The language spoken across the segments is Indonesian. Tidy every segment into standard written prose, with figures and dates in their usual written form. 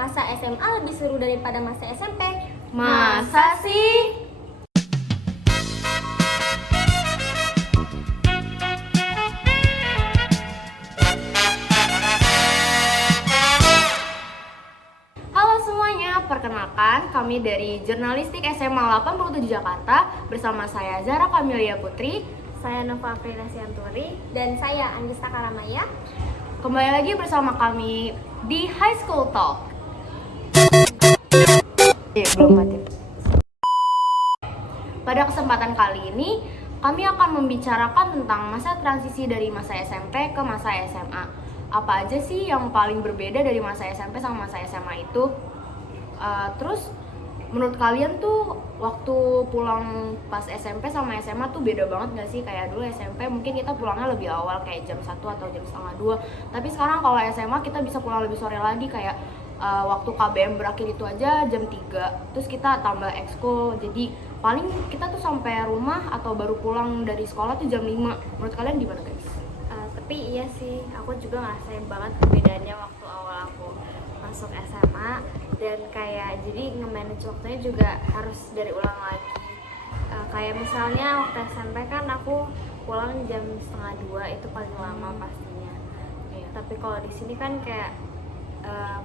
masa SMA lebih seru daripada masa SMP. Masa sih? Halo semuanya, perkenalkan kami dari Jurnalistik SMA 87 Jakarta bersama saya Zara Kamilia Putri. Saya Nova Aprina Sianturi dan saya Anggista Karamaya. Kembali lagi bersama kami di High School Talk. Belum mati. Pada kesempatan kali ini, kami akan membicarakan tentang masa transisi dari masa SMP ke masa SMA. Apa aja sih yang paling berbeda dari masa SMP sama masa SMA itu? Terus, menurut kalian tuh waktu pulang pas SMP sama SMA tuh beda banget gak sih? Kayak dulu SMP mungkin kita pulangnya lebih awal kayak jam 1 atau jam setengah 2. Tapi sekarang kalau SMA kita bisa pulang lebih sore lagi kayak waktu KBM berakhir itu aja jam 3. Terus kita tambah ekskul. Jadi paling kita tuh sampai rumah atau baru pulang dari sekolah tuh jam 5. Menurut kalian gimana guys? Tapi iya sih, aku juga ngerasain banget perbedaannya waktu awal aku masuk SMA. Dan kayak jadi nge-manage waktunya juga harus dari ulang lagi. Kayak misalnya waktu SMP kan aku pulang jam setengah 2 itu paling lama pastinya. Iya. Tapi kalau di sini kan kayak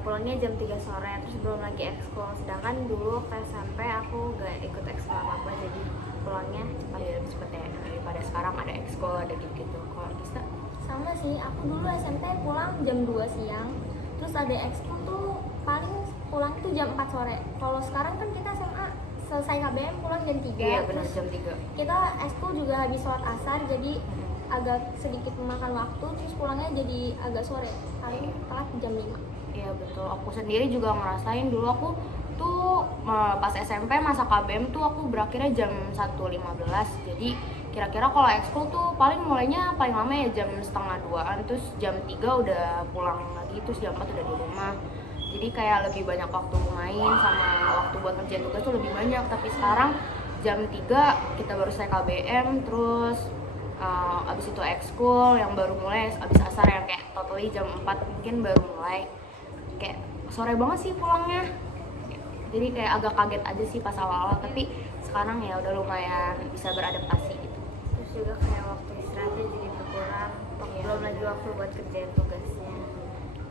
pulangnya jam 3 sore terus belum lagi ekskul. Sedangkan dulu waktu SMP aku gak ikut ekskul apa-apa, jadi pulangnya cepat. Iya, lebih cepet ya daripada sekarang ada ekskul ada gitu. Kalau kita Sama sih, aku dulu SMP pulang jam 2 siang. Terus ada ekskul tuh paling pulang tuh jam 4 sore. Kalau sekarang kan kita SMA selesai KBM pulang jam 3. iya benar Terus jam 3. kita ekskul juga habis sholat asar, jadi agak sedikit memakan waktu. Terus pulangnya jadi agak sore, paling telat jam 5. Iya betul, aku sendiri juga ngerasain dulu aku tuh pas SMP masa KBM tuh aku berakhirnya jam 1.15. Jadi kira-kira kalau ekskul tuh paling mulainya paling lama ya jam setengah 2-an. Terus jam 3 udah pulang lagi, terus jam 4 udah di rumah. Jadi kayak lebih banyak waktu main sama waktu buat ngerjain tugas tuh lebih banyak. Tapi sekarang jam 3 kita baru selesai KBM, terus abis itu ekskul yang baru mulai, abis asar yang kayak totally jam 4 mungkin baru mulai. Kayak sore banget sih pulangnya, jadi kayak agak kaget aja sih pas awal-awal, tapi sekarang ya udah lumayan bisa beradaptasi gitu. Terus juga kayak waktu istirahatnya jadi berkurang. Belum lagi waktu buat kerjain tugasnya.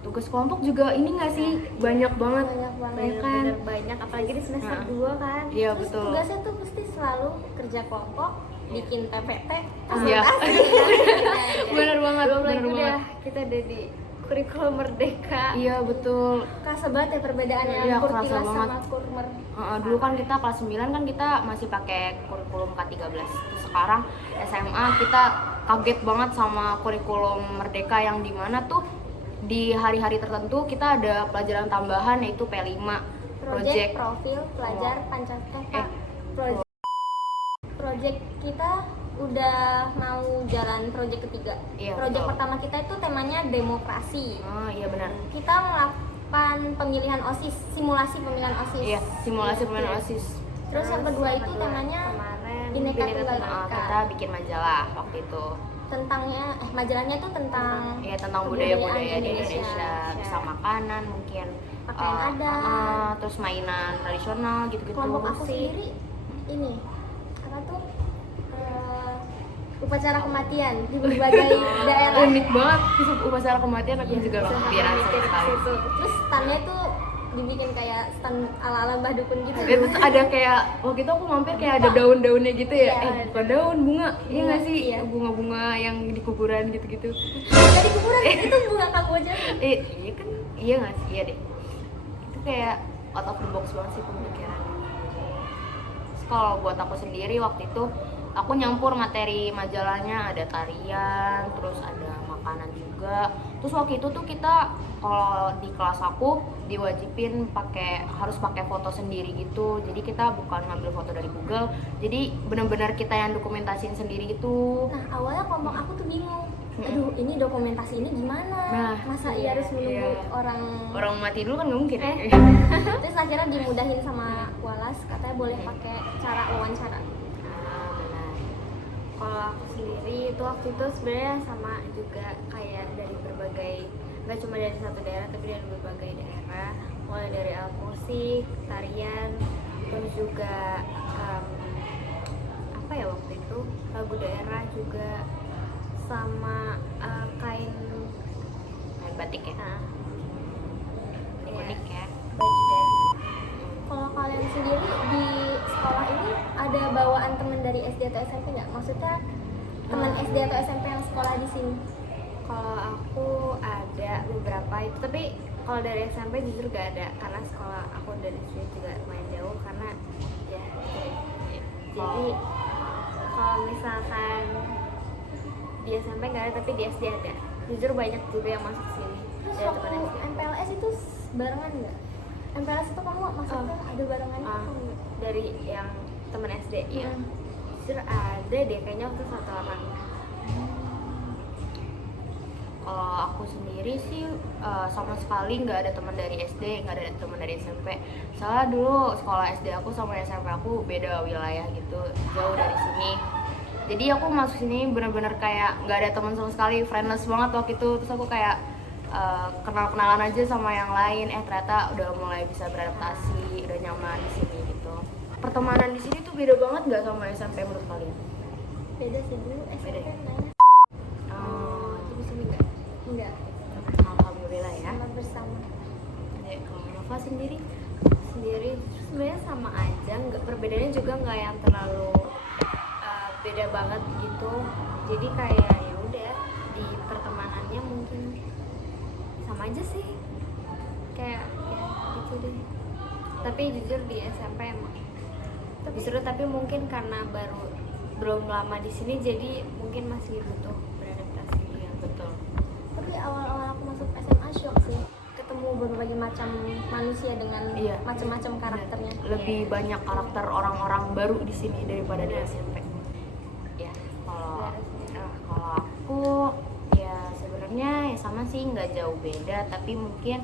Tugas kelompok juga ini nggak sih banyak banget, Banyak kan? bener banyak, apalagi di semester 2 kan. Iya, Terus betul. tugasnya tuh pasti selalu kerja kelompok, bikin PPT, Iya. presentasi. Bener banget, Belum bener lagi banget. udah kita udah di kurikulum merdeka. Iya betul. Kerasa banget ya perbedaannya Iya, kerasa Kurtilas banget. sama Kurmer. Dulu kan kita kelas 9 kan kita masih pakai kurikulum K13. Terus sekarang SMA kita kaget banget sama kurikulum merdeka yang dimana tuh di hari-hari tertentu kita ada pelajaran tambahan yaitu P5 Project profil pelajar Pancasila. Project kita udah mau jalan project ketiga. Iya, Project betul. pertama kita itu temanya demokrasi. Iya benar. Kita melakukan pemilihan OSIS, simulasi pemilihan OSIS. Iya, simulasi Iya, pemilihan iya. OSIS. Terus yang kedua itu temanya Kemarin Bhinneka Tunggal kita bikin majalah waktu itu. tentangnya majalahnya itu tentang Ya tentang budaya-budaya di Indonesia, bisa makanan mungkin, Pakaian adat. terus mainan tradisional gitu-gitu. Kelompok aku sendiri ini apa tuh upacara kematian di berbagai daerah. Unik banget, upacara kematian aku juga kepikiran sekali. Terus standnya tuh dibikin kayak stand ala-ala Mbah Dukun gitu. Terus ada kayak waktu itu aku mampir kayak ada daun-daunnya gitu ya. Iya, Bukan daun, bunga. Iya nggak sih? Iya. Bunga-bunga yang di kuburan gitu-gitu. Dari kuburan itu bunga kamboja. Iya kan? Iya nggak sih? Iya deh. Itu kayak out of the box banget sih pemikirannya. Terus kalau buat aku sendiri waktu itu aku nyampur materi majalahnya, ada tarian, terus ada makanan juga. Terus waktu itu tuh kita kalau di kelas aku diwajibin harus pakai foto sendiri gitu. Jadi kita bukan ngambil foto dari Google. Jadi benar-benar kita yang dokumentasiin sendiri gitu. Nah awalnya kelompok aku tuh bingung. Aduh ini dokumentasi ini gimana? Nah, Masa iya harus menunggu iya. orang mati dulu kan nggak mungkin ya. Terus akhirnya dimudahin sama Walas, katanya boleh pakai cara wawancara. Kalau aku sendiri itu waktu itu sebenarnya sama juga kayak dari berbagai, nggak cuma dari satu daerah tapi dari berbagai daerah, mulai dari musik, tarian, terus juga apa ya waktu itu lagu daerah juga, sama kain batik ya. nah, Unik ya. baju daerah. Kalau kalian sendiri di sekolah ini ada bawaan teman dari SD atau SMP nggak? Maksudnya teman SD atau SMP yang sekolah di sini? Kalau aku ada beberapa itu, tapi kalau dari SMP jujur gak ada karena sekolah aku dari sini juga lumayan jauh karena ya gitu deh. Jadi kalau misalkan di SMP gak ada, tapi di SD ada. Jujur banyak juga yang masuk sini Terus dari waktu teman SD. MPLS itu barengan nggak? MPLS itu kamu maksudnya ada barengannya Ah, apa nggak? dari yang teman SD ya. Hmm. Jujur ada deh kayaknya waktu satu orang. Kalau aku sendiri sih sama sekali nggak ada teman dari SD, nggak ada teman dari SMP. Soalnya dulu sekolah SD aku sama SMP aku beda wilayah gitu, jauh dari sini. Jadi aku masuk sini bener-bener kayak nggak ada teman sama sekali, friendless banget waktu itu. Terus aku kayak kenal-kenalan aja sama yang lain. Ternyata udah mulai bisa beradaptasi, udah nyaman di sini gitu. Pertemanan di sini tuh beda banget nggak sama SMP menurut kalian? Beda sih dulu SMP Beda ya? mainnya Itu di sini enggak? enggak Alhamdulillah ya. sama bersama. Ya, kalau Nova sendiri Sendiri sebenarnya sama aja, nggak, perbedaannya juga nggak yang terlalu beda banget gitu. Jadi kayak ya udah di pertemanannya mungkin sama aja sih, kayak ya gitu deh. Tapi jujur di SMP emang justru, tapi mungkin karena belum lama di sini jadi mungkin masih butuh beradaptasi. ya betul. Tapi awal-awal aku masuk SMA shock sih, ketemu berbagai macam manusia dengan Iya. macam-macam karakternya. Lebih banyak karakter orang-orang baru di sini daripada di Benar. SMP. Ya, kalau Benar. kalau aku ya sebenarnya ya sama sih, nggak jauh beda, tapi mungkin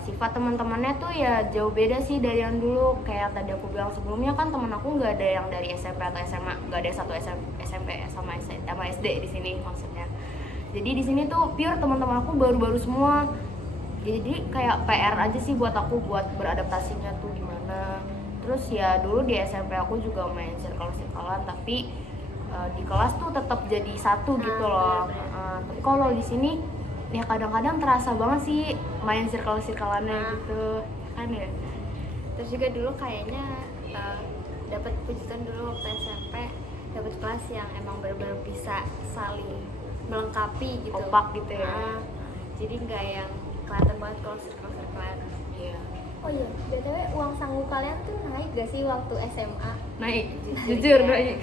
sifat teman-temannya tuh ya jauh beda sih dari yang dulu. Kayak tadi aku bilang sebelumnya kan, teman aku nggak ada yang dari SMP atau SMA, nggak ada satu SMP sama SD di sini maksudnya. Jadi di sini tuh pure teman-teman aku baru-baru semua. Jadi kayak PR aja sih buat aku buat beradaptasinya tuh gimana. Terus ya dulu di SMP aku juga main circle-circlean, tapi di kelas tuh tetap jadi satu gitu loh. Tapi kalau di sini ya kadang-kadang terasa banget sih main circle-circleannya gitu kan ya. Terus juga dulu kayaknya dapat kejutan dulu waktu SMP, dapat kelas yang emang benar-benar bisa saling melengkapi gitu, Kompak gitu ya. Jadi nggak yang kelihatan banget kalau circle-circlean. Iya. Oh iya, BTW uang sanggu kalian tuh naik gak sih waktu SMA? Naik, jujur naik.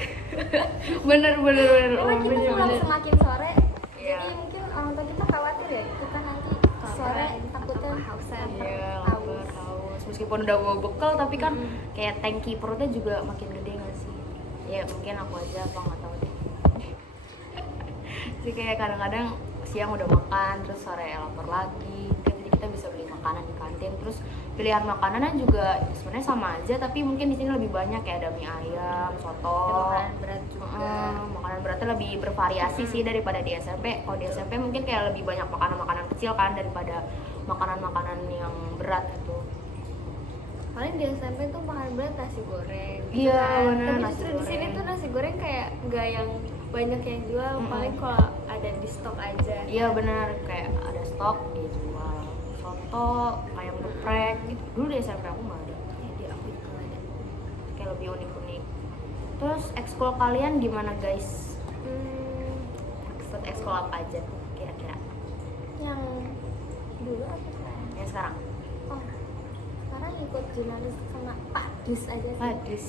bener. Karena kita bener. semakin sore, Iya. jadi mungkin orang tua kita khawatir ya, kita nanti sore takutnya kehausan. Iya, haus. lapar, haus. Meskipun udah bawa bekal, tapi kan kayak tangki perutnya juga makin gede nggak sih? Ya mungkin aku aja apa nggak tahu deh. Jadi kayak kadang-kadang siang udah makan, terus sore lapar lagi. Jadi kita bisa beli makanan di kantin. Terus pilihan makanannya juga sebenarnya sama aja, tapi mungkin di sini lebih banyak kayak ada mie ayam, soto. Dan makanan berat juga. Makanan beratnya lebih bervariasi sih daripada di SMP. Kalau di SMP mungkin kayak lebih banyak makanan-makanan kecil kan daripada makanan-makanan yang berat gitu. Paling di SMP tuh makan berat nasi goreng. Iya, kan. bener, Tapi nasi justru di sini goreng. tuh nasi goreng kayak nggak yang banyak yang jual. Paling kalau ada di stok aja. Iya benar, kayak ada stok dijual. Soto, ayam geprek gitu. Dulu di SMP aku nggak ada. Jadi aku juga nggak ada. Kayak lebih unik-unik. Terus ekskul kalian gimana guys? Ikut ekskul apa aja tuh kira-kira? Yang dulu apa sekarang? Yang sekarang? Oh, sekarang ikut jurnalis sama Pak Dus aja sih. Hadis.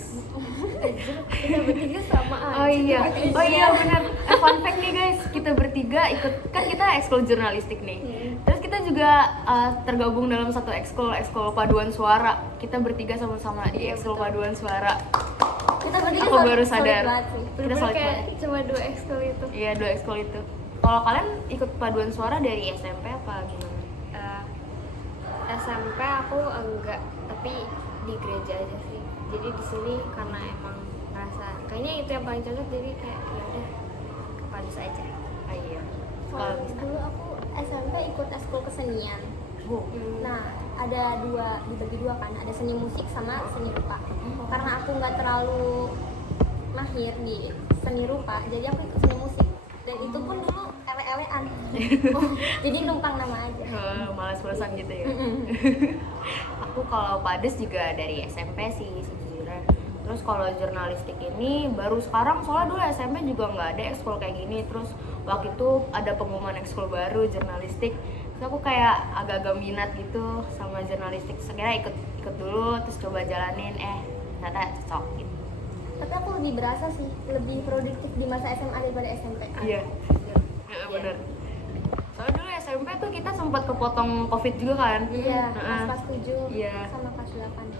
Kita bertiga sama aja. Oh iya benar. Fun fact nih guys, kita bertiga ikut, kan kita ekskul jurnalistik nih. Terus kita juga tergabung dalam satu ekskul paduan suara. Kita bertiga sama-sama di Iya, ekskul betul. paduan suara. Kita bertiga Aku baru solid sadar. banget sih. Kita Bener-bener solid kayak banget. cuma 2 ekskul itu. Iya, 2 ekskul itu. Kalau kalian ikut paduan suara dari SMP apa gimana? SMP aku enggak, tapi di gereja aja sih. Jadi di sini karena emang ngerasa kayaknya itu yang paling cocok, jadi kayak ya udah ke Padus aja. Iya. Kalau dulu aku SMP ikut ekskul kesenian. Oh, Nah, ada dibagi dua kan, ada seni musik sama seni rupa. Karena aku nggak terlalu mahir di seni rupa, jadi aku ikut seni musik. Dan itu pun dulu ele-elean. Jadi numpang nama aja. Malas-malasan gitu ya. Aku kalau Pades juga dari SMP sih sejujurnya. Terus kalau jurnalistik ini baru sekarang, soalnya dulu SMP juga nggak ada ekskul kayak gini. Terus waktu itu ada pengumuman ekskul baru jurnalistik. Terus aku kayak agak-agak minat gitu sama jurnalistik. Sekira ikut dulu, terus coba jalanin, ternyata cocok gitu. Tapi aku lebih berasa sih, lebih produktif di masa SMA daripada SMP. Iya, bener. Soalnya dulu SMP tuh kita sempat kepotong COVID juga kan. Iya, pas kelas 7 Iya. sama kelas 8.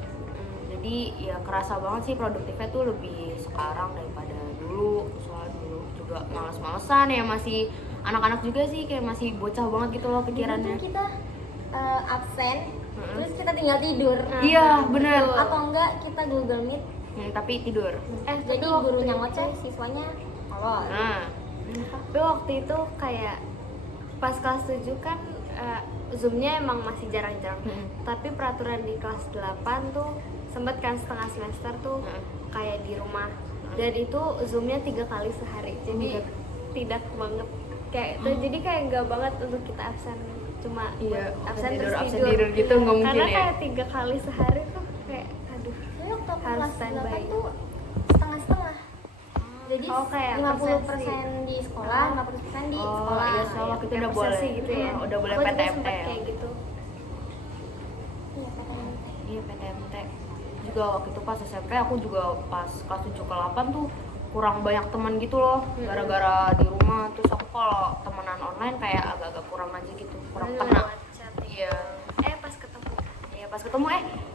Jadi ya kerasa banget sih produktifnya tuh lebih sekarang daripada dulu. Soalnya dulu juga males-malesan ya, masih anak-anak juga sih, kayak masih bocah banget gitu loh pikirannya. Dulu tuh kita absen, terus kita tinggal tidur. Iya, bener. Atau enggak kita Google Meet. Tapi tidur. Jadi gurunya ngoceh, siswanya kolot. Nah, Tapi waktu itu kayak pas kelas 7 kan Zoom-nya emang masih jarang-jarang. Tapi peraturan di kelas 8 tuh sempet kan setengah semester tuh kayak di rumah. Dan itu Zoom-nya 3 kali sehari. Jadi tidak banget kayak jadi kayak enggak banget untuk kita absen. Cuma buat absen terus tidur gitu nggak mungkin karena ya. kayak 3 kali sehari tuh kayak aduh. Jadi waktu aku Harus kelas standby. 8 tuh setengah-setengah. Jadi Oh, kayak 50% di sekolah, 50% di sekolah. Iya, soalnya waktu itu Kayak udah boleh sesi gitu ya. udah boleh Aku juga PTMT sempet ya. kayak gitu. Iya, PTMT. Iya, PTMT. Juga waktu itu pas SMP aku juga pas kelas 7 ke 8 tuh kurang banyak teman gitu loh, gara-gara di rumah. Terus aku kalau temenan online kayak agak-agak kurang aja gitu, kurang kena. Lewat chat. Iya. Pas ketemu Iya, pas ketemu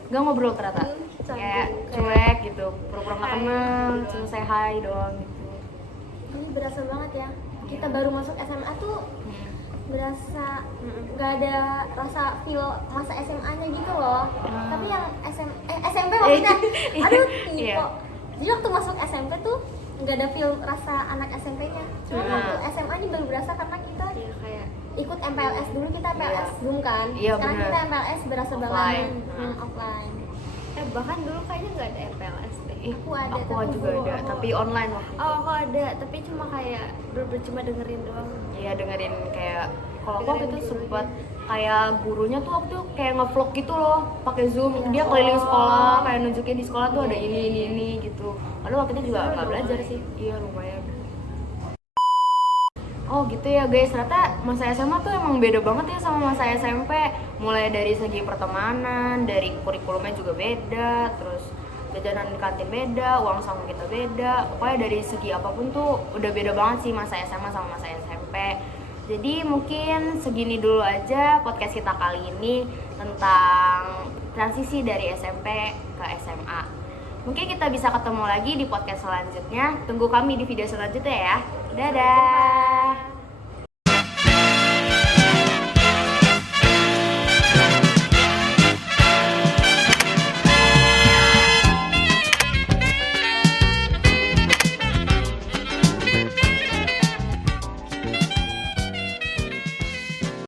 nggak ngobrol ternyata. canggung, Kayak kayak- cuek gitu, pura-pura nggak Hai kenal, doang. cuma say hi doang gitu. Ini berasa banget ya. Kita baru masuk SMA tuh berasa nggak ada rasa feel masa SMA-nya gitu loh. Tapi yang SMP maksudnya, aduh tipe. Iya. Jadi waktu masuk SMP tuh nggak ada feel rasa anak SMP-nya. Cuma waktu SMA ini baru berasa karena kita ya kayak ikut MPLS dulu, kita MPLS Zoom kan. Iya, Sekarang bener. kita MPLS berasa Offline. banget offline. bahkan dulu kayaknya nggak ada MPLS deh. Aku ada, Aku tapi juga ada, aku- tapi online waktu itu. Oh, aku ada, tapi cuma kayak bener-bener cuma dengerin doang. Iya, dengerin kayak kalau aku waktu itu Dengerin sempat kayak gurunya tuh waktu itu kayak ngevlog gitu loh, pakai Zoom. Dia keliling sekolah, kayak nunjukin di sekolah tuh ada ini gitu. Lalu waktu itu juga nggak belajar sih. Iya, lumayan. Oh gitu ya guys, ternyata masa SMA tuh emang beda banget ya sama masa SMP. Mulai dari segi pertemanan, dari kurikulumnya juga beda, terus jajanan di kantin beda, uang saku kita beda. Pokoknya dari segi apapun tuh udah beda banget sih masa SMA sama masa SMP. Jadi mungkin segini dulu aja podcast kita kali ini tentang transisi dari SMP ke SMA. Mungkin kita bisa ketemu lagi di podcast selanjutnya. Tunggu kami di video selanjutnya ya. Dadah.